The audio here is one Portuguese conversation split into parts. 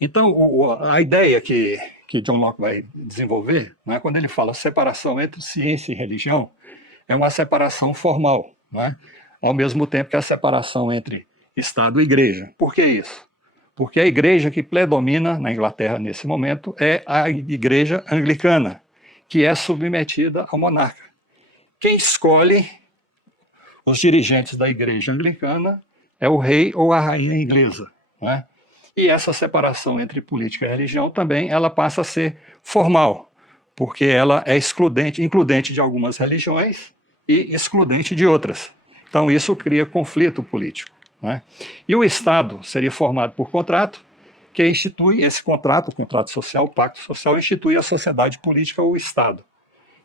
Então, a ideia que John Locke vai desenvolver, né, quando ele fala separação entre ciência e religião, é uma separação formal, né, ao mesmo tempo que a separação entre Estado e Igreja. Por que isso? Porque a igreja que predomina na Inglaterra nesse momento é a igreja anglicana, que é submetida ao monarca. Quem escolhe os dirigentes da igreja anglicana é o rei ou a rainha inglesa, né? E essa separação entre política e religião também ela passa a ser formal, porque ela é includente de algumas religiões e excludente de outras. Então isso cria conflito político, né? E o Estado seria formado por contrato, que institui esse contrato, o contrato social, o pacto social, institui a sociedade política ou o Estado.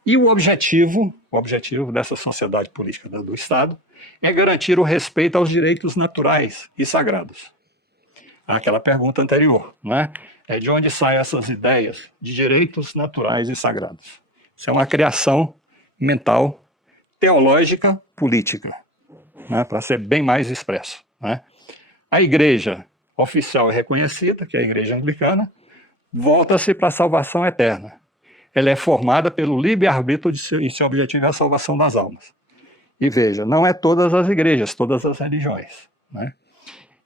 E o objetivo dessa sociedade política do Estado é garantir o respeito aos direitos naturais e sagrados. Aquela pergunta anterior, né? É de onde saem essas ideias de direitos naturais e sagrados? Isso é uma criação mental, teológica, política, né? Para ser bem mais expresso, né? A igreja oficial e reconhecida, que é a igreja anglicana, volta-se para a salvação eterna. Ela é formada pelo livre-arbítrio e seu objetivo é a salvação das almas. E veja, não é todas as igrejas, todas as religiões, né?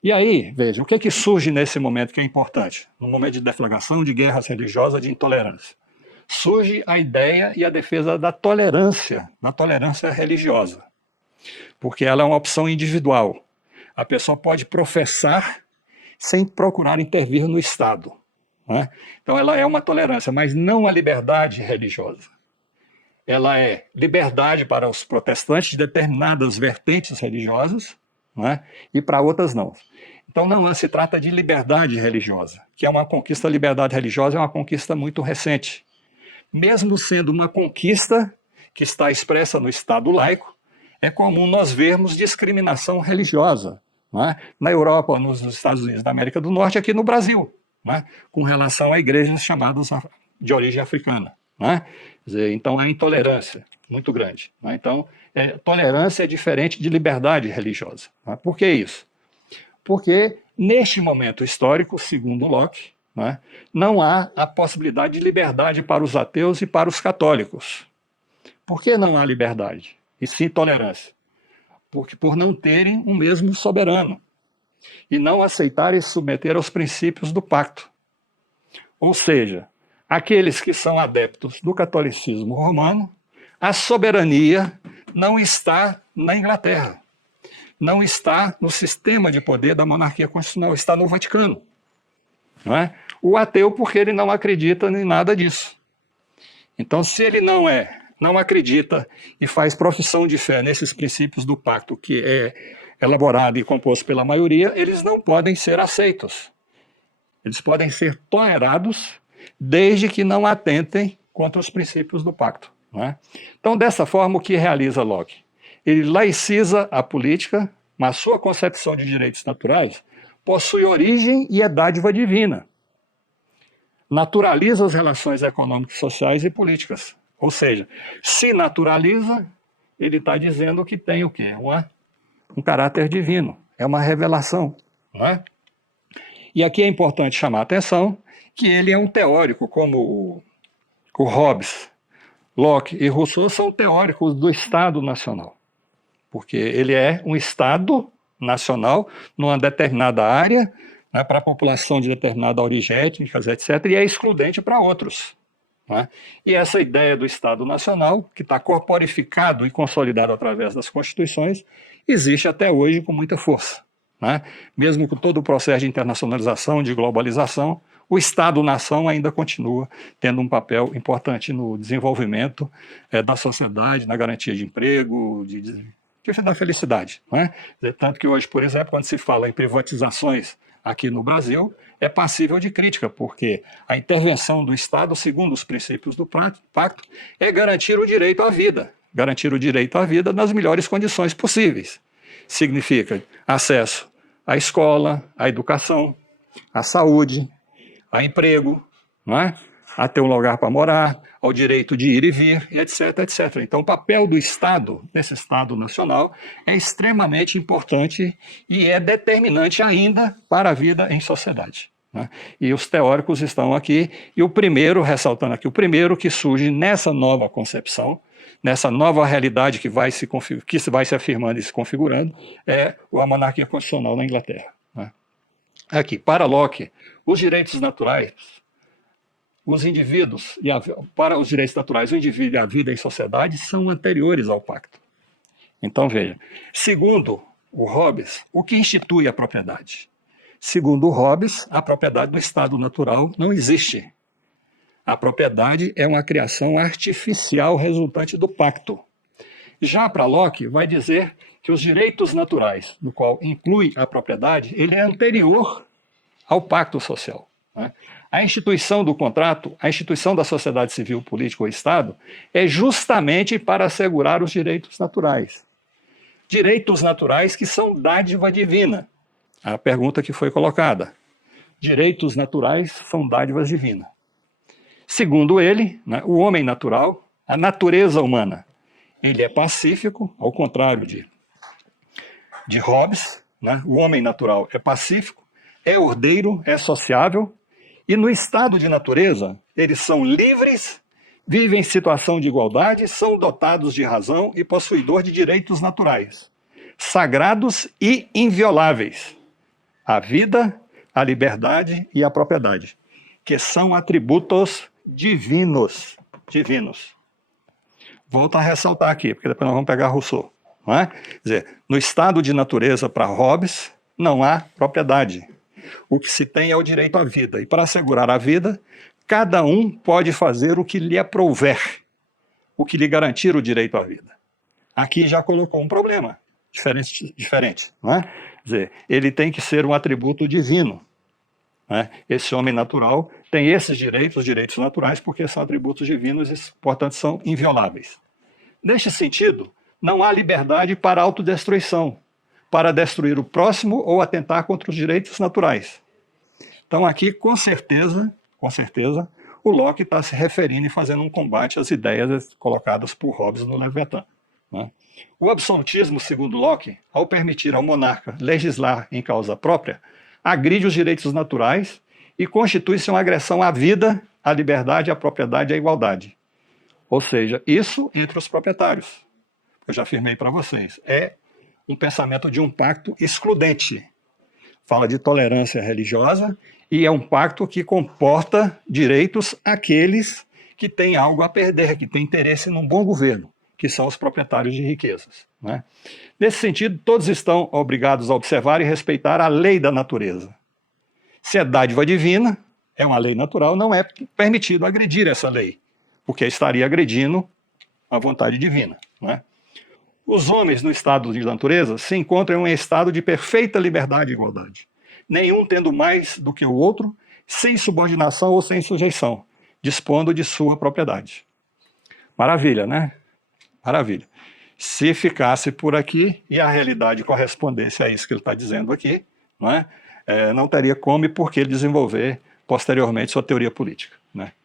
E aí, veja, o que é que surge nesse momento que é importante? No momento de deflagração, de guerras religiosas, de intolerância. Surge a ideia e a defesa da tolerância religiosa, porque ela é uma opção individual. A pessoa pode professar sem procurar intervir no Estado, né? Então ela é uma tolerância, mas não a liberdade religiosa. Ela é liberdade para os protestantes de determinadas vertentes religiosas, né? E para outras não. Então não se trata de liberdade religiosa, que é uma conquista. A liberdade religiosa é uma conquista muito recente. Mesmo sendo uma conquista que está expressa no Estado laico, é comum nós vermos discriminação religiosa, né? Na Europa, nos Estados Unidos da América do Norte, aqui no Brasil, né? Com relação a igrejas chamadas de origem africana, né? Quer dizer, então há intolerância muito grande, né? Então, tolerância é diferente de liberdade religiosa, né? Por que isso? Porque neste momento histórico, segundo Locke, né, não há a possibilidade de liberdade para os ateus e para os católicos. Por que não há liberdade? E sim tolerância. Porque por não terem o mesmo soberano e não aceitarem se submeter aos princípios do pacto. Ou seja, aqueles que são adeptos do catolicismo romano, a soberania não está na Inglaterra, não está no sistema de poder da monarquia constitucional, está no Vaticano, não é? O ateu, porque ele não acredita em nada disso. Então, se ele não acredita e faz profissão de fé nesses princípios do pacto que é elaborado e composto pela maioria, eles não podem ser aceitos. Eles podem ser tolerados desde que não atentem contra os princípios do pacto, não é? Então, dessa forma, o que realiza Locke? Ele laiciza a política, mas sua concepção de direitos naturais possui origem e é dádiva divina. Naturaliza as relações econômicas, sociais e políticas. Ou seja, se naturaliza, ele está dizendo que tem o quê? Um caráter divino, é uma revelação, não é? E aqui é importante chamar a atenção que ele é um teórico, como o Hobbes, Locke e Rousseau são teóricos do Estado Nacional, porque ele é um Estado nacional numa determinada área, né, para a população de determinada origem étnica, etc., e é excludente para outros, né? E essa ideia do Estado Nacional, que está corporificado e consolidado através das constituições, existe até hoje com muita força, né? Mesmo com todo o processo de internacionalização, de globalização, o Estado-nação ainda continua tendo um papel importante no desenvolvimento da sociedade, na garantia de emprego, da felicidade, né? Tanto que hoje, por exemplo, quando se fala em privatizações aqui no Brasil, é passível de crítica, porque a intervenção do Estado, segundo os princípios do pacto, é garantir o direito à vida nas melhores condições possíveis. Significa acesso à escola, à educação, à saúde, a emprego, não é? A ter um lugar para morar, ao direito de ir e vir, etc, etc. Então, o papel do Estado, nesse Estado nacional, é extremamente importante e é determinante ainda para a vida em sociedade, né? E os teóricos estão aqui, e o primeiro, ressaltando aqui, o primeiro que surge nessa nova concepção, nessa nova realidade que vai se afirmando e se configurando, é a monarquia constitucional na Inglaterra, né? Aqui, para Locke, os direitos naturais, os indivíduos, para os direitos naturais, o indivíduo e a vida em sociedade são anteriores ao pacto. Então, veja, segundo o Hobbes, o que institui a propriedade? Segundo o Hobbes, a propriedade no estado natural não existe. A propriedade é uma criação artificial resultante do pacto. Já para Locke, vai dizer que os direitos naturais, no qual inclui a propriedade, ele é anterior ao pacto social, né? A instituição do contrato, a instituição da sociedade civil, política ou Estado, é justamente para assegurar os direitos naturais. Direitos naturais que são dádiva divina. A pergunta que foi colocada. Direitos naturais são dádivas divinas. Segundo ele, né, o homem natural, a natureza humana, ele é pacífico, ao contrário de Hobbes, né? O homem natural é pacífico, é ordeiro, é sociável, e no estado de natureza, eles são livres, vivem em situação de igualdade, são dotados de razão e possuidor de direitos naturais, sagrados e invioláveis. A vida, a liberdade e a propriedade, que são atributos divinos. Volto a ressaltar aqui, porque depois nós vamos pegar Rousseau, não é? Quer dizer, no estado de natureza para Hobbes, não há propriedade. O que se tem é o direito à vida. E para assegurar a vida, cada um pode fazer o que lhe aprouver, o que lhe garantir o direito à vida. Aqui já colocou um problema diferente, não é? Quer dizer, ele tem que ser um atributo divino, né? Esse homem natural tem esses direitos, os direitos naturais, porque são atributos divinos e, portanto, são invioláveis. Neste sentido, não há liberdade para autodestruição, para destruir o próximo ou atentar contra os direitos naturais. Então aqui, com certeza, o Locke está se referindo e fazendo um combate às ideias colocadas por Hobbes no Leviatã, né? O absolutismo, segundo Locke, ao permitir ao monarca legislar em causa própria, agride os direitos naturais e constitui-se uma agressão à vida, à liberdade, à propriedade e à igualdade. Ou seja, isso entre os proprietários. Eu já afirmei para vocês, é um pensamento de um pacto excludente. Fala de tolerância religiosa e é um pacto que comporta direitos àqueles que têm algo a perder, que têm interesse num bom governo, que são os proprietários de riquezas, né? Nesse sentido, todos estão obrigados a observar e respeitar a lei da natureza. Se é dádiva divina, é uma lei natural, não é permitido agredir essa lei, porque estaria agredindo a vontade divina, né? Os homens no estado de natureza se encontram em um estado de perfeita liberdade e igualdade, nenhum tendo mais do que o outro, sem subordinação ou sem sujeição, dispondo de sua propriedade. Maravilha, né? Maravilha. Se ficasse por aqui e a realidade correspondesse a isso que ele está dizendo aqui, não é? Não teria como e por que desenvolver posteriormente sua teoria política, né?